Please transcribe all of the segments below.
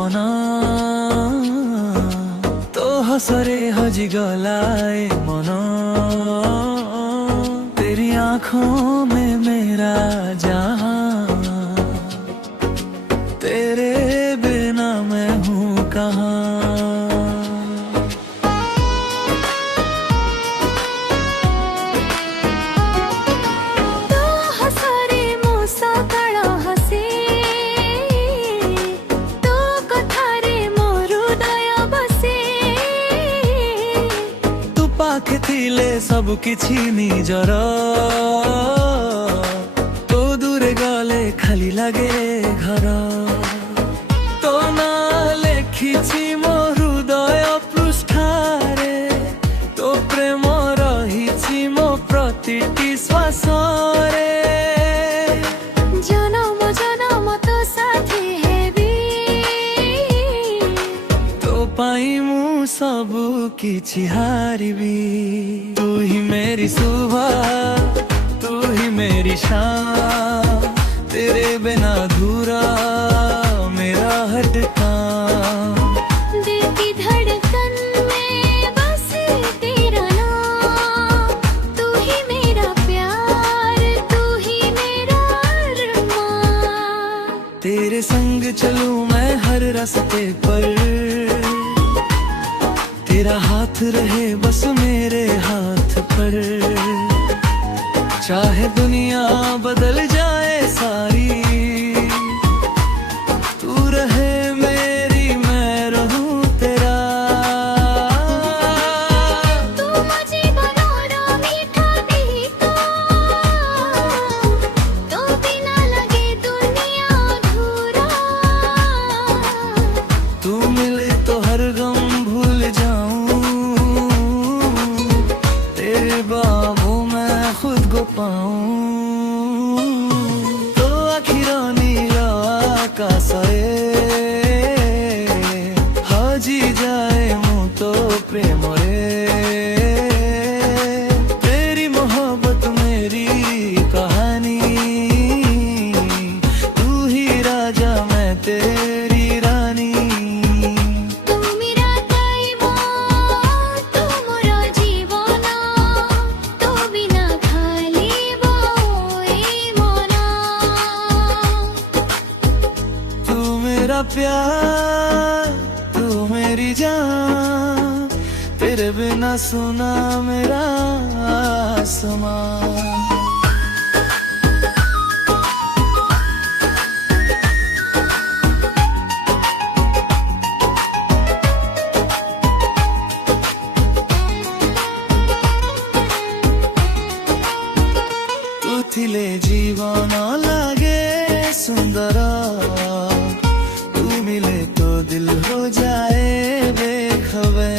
ସପନ ତୋ ହସରେ ହଜିଗଲାଏ ମନ। तेरी आँखों में मेरा जहां, तेरे बिना मैं हूँ कहाँ। ପାଖେ ଥିଲେ ସବୁ କିଛି ନିଜର, ତୋ ଦୂରେ ଗଲେ ଖାଲି ଲାଗେ ଘର। ତୋ ନାଁ ଲେଖିଛି ମୋ ହୃଦୟ ପୃଷ୍ଠାରେ, ତୋ ପ୍ରେମ ରହିଛି ମୋ ପ୍ରତିଟି ଶ୍ୱାସରେ। ଜନମ ଜନମ ତୋ ସାଥୀ ହେବି, ତୋ ପାଇଁ ମୁଁ ସବୁ କିଛି ହାରିବି। तू ही मेरी सुबह, तू ही मेरी शाम, तेरे बिना अधूरा मेरा हर काम। दिल की धड़कन में बस तेरा नाम, तू ही मेरा प्यार, तू ही मेरा अरमान। तेरे संग चलूं मैं हर रास्ते पर, तेरा हाथ रहे बस मेरे हाथ पर। चाहे दुनिया बदल जाए सारी, तू रहे मेरी मैं रहूं तेरा। तू मुझे बनोरा मीठा मीठा, तो बिना लगे दुनिया अधूरा। तू मिले तो हर गम भूल जाऊं, तेरे बाबू मैं खुद को पाऊं। तो आखिरों नीला आकाशरे हजी जाए मुँह तो प्रेम रे। तेरी मोहब्बत मेरी कहानी, तू ही राजा मैं तेरी रानी। तू मेरा दाइमा, तू मोरा जीवना, तो बिना खाली बोए मोना। तू मेरा प्यार, तू मेरी जान, तेरे बिना सुना मेरा आसमां। तू थिले जीवन लागे सुंदर, तू मिले तो दिल हो जाए बेखबर।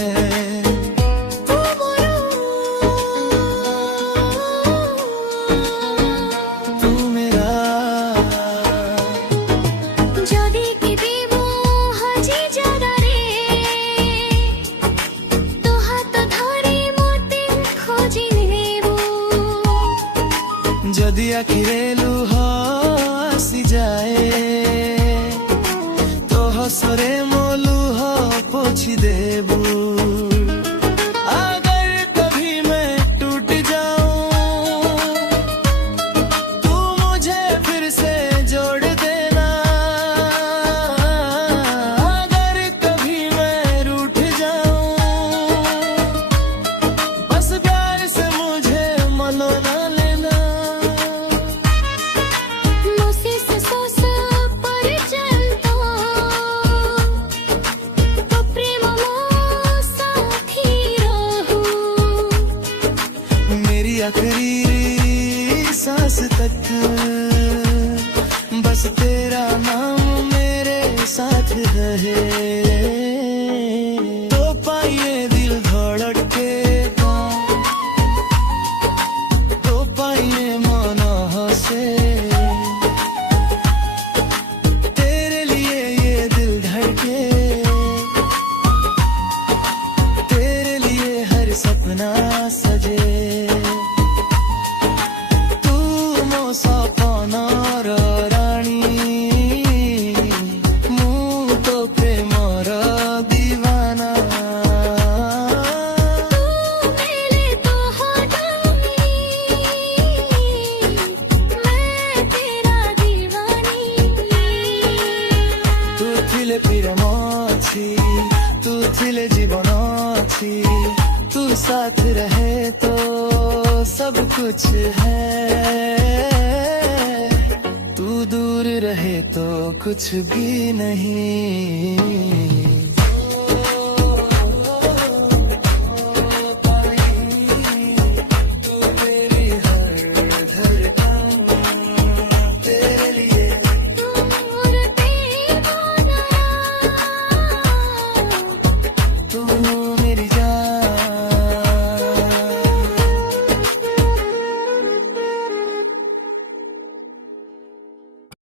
तू मोरा, तू मेरा যদি কি দেব হাজি জাগারে, তো হাত ধরে মতে খোঁজি নেব। যদি আখিরে লুহ আসি যায়, তো হসরে মো লুহ পোছি দেবু। अगर कभी मैं टूट जाऊं, तू मुझे फिर से जोड़ देना। अगर कभी मैं रूठ जाऊं, बस प्यार से मुझे मनोना लेना। मोसिस सोस परिचंतो, तो प्रेम मो साथी रहू। मेरी आखिरी सांस तक बस तेरा नाम मेरे साथ रहे। तो पाइए दिल धड़के, तो पाइए मन हंसे, तेरे लिए ये दिल धड़के, तेरे लिए हर सपना सजे। तू मो सपनार रानी, मु तो प्रेम कुछ है, तू दूर रहे तो कुछ भी नहीं।